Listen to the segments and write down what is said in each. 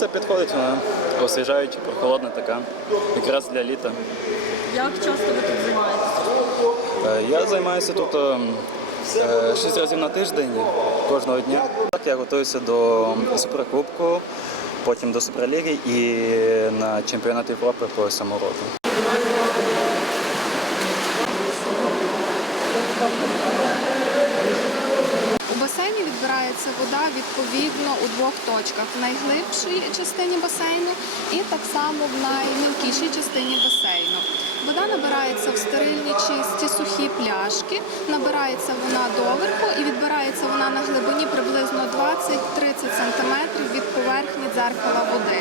все підходить, вона освіжаюча, прохолодна така, якраз для літа. Як часто ви тут займаєтеся? Е, Я займаюся тут е, 6 разів на тиждень кожного дня. Так, я готуюся до суперкубку, потім до суперліги і на чемпіонат Європи по самороду. У басейні відбирається вода відповідно у двох точках: в найглибшій частині басейну і так само в наймілкішій частині басейну. Вода набирається в стерильні чисті сухі пляшки, набирається вона доверху і відбирається вона на глибині приблизно 20-30 см від поверхні дзеркала води.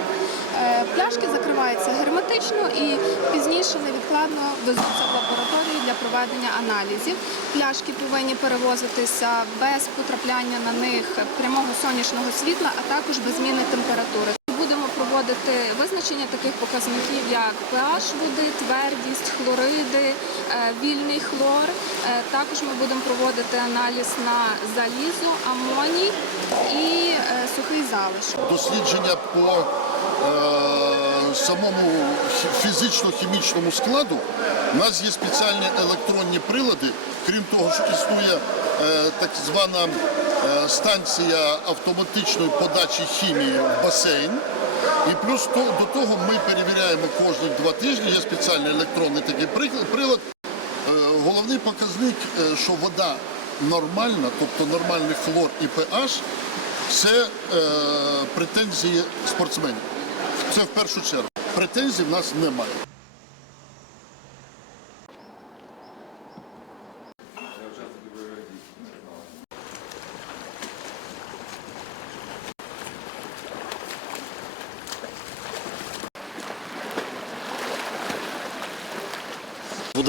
Е, Пляшки закриваються герметично і пізніше невідкладно везуться в лабораторію для проведення аналізів. Пляшки повинні перевозитися без потрапляння на них прямого сонячного світла, а також без зміни температури. Будемо проводити визначення таких показників, як pH води, твердість, хлориди, е, вільний хлор. Е, Також ми будемо проводити аналіз на залізо, амоній і сухий залишок. дослідження по самому фізично-хімічному складу. У нас є спеціальні електронні прилади, крім того, що існує е, так звана е, станція автоматичної подачі хімії в басейн. І плюс до того ми перевіряємо кожні два тижні. Є спеціальний електронний такий прилад. Е, Головний показник, е, що вода нормальна, тобто нормальний хлор і pH, це е, претензії спортсменів. Це в першу чергу. Претензій в нас немає.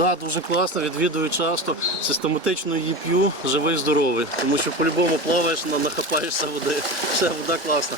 Вода дуже класна, відвідую часто, систематично її п'ю, живий, здоровий. Тому що по-любому плаваєш, на- нахапаєшся води. Все, вода класна.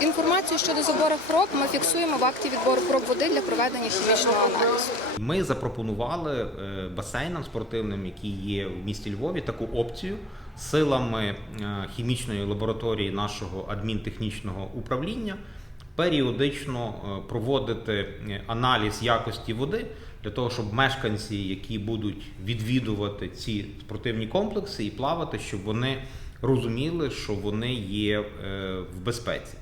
Інформацію щодо забору проб ми фіксуємо в акті відбору проб води для проведення хімічного аналізу. Ми запропонували е, басейнам спортивним, які є в місті Львові, таку опцію силами е, хімічної лабораторії нашого адмінтехнічного управління періодично е, проводити аналіз якості води для того, щоб мешканці, які будуть відвідувати ці спортивні комплекси і плавати, щоб вони розуміли, що вони є в безпеці.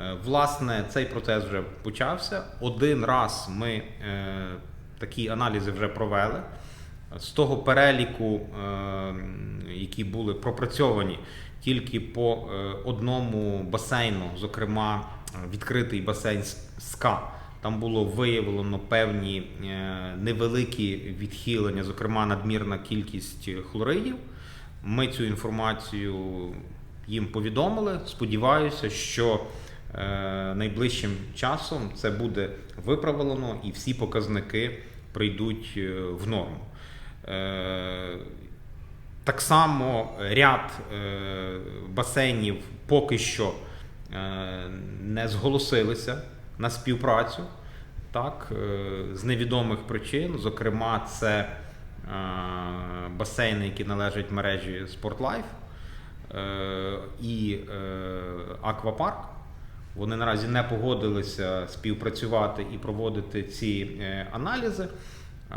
Е, Власне, цей процес вже почався. Один раз ми е, такі аналізи вже провели. З того переліку, е, які були пропрацьовані тільки по одному басейну, зокрема відкритий басейн СКА, там було виявлено певні невеликі відхилення, зокрема надмірна кількість хлоридів. Ми цю інформацію їм повідомили. Сподіваюся, що найближчим часом це буде виправлено і всі показники прийдуть е, в норму. Е, так само ряд е, басейнів поки що е, не зголосилися на співпрацю так, е, з невідомих причин. Зокрема, це е, басейни, які належать мережі е, і е, Аквапарк. Вони наразі не погодилися співпрацювати і проводити ці е, аналізи. Е,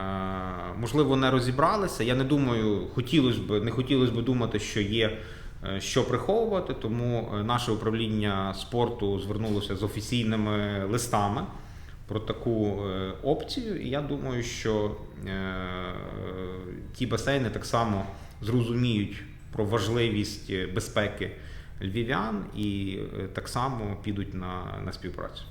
Можливо, не розібралися. Я не думаю, хотілося б, не хотілося б думати, що є е, що приховувати, тому наше управління спорту звернулося з офіційними листами про таку опцію. І я думаю, що ті басейни так само зрозуміють про важливість безпеки львів'ян і е, так само підуть на, на співпрацю.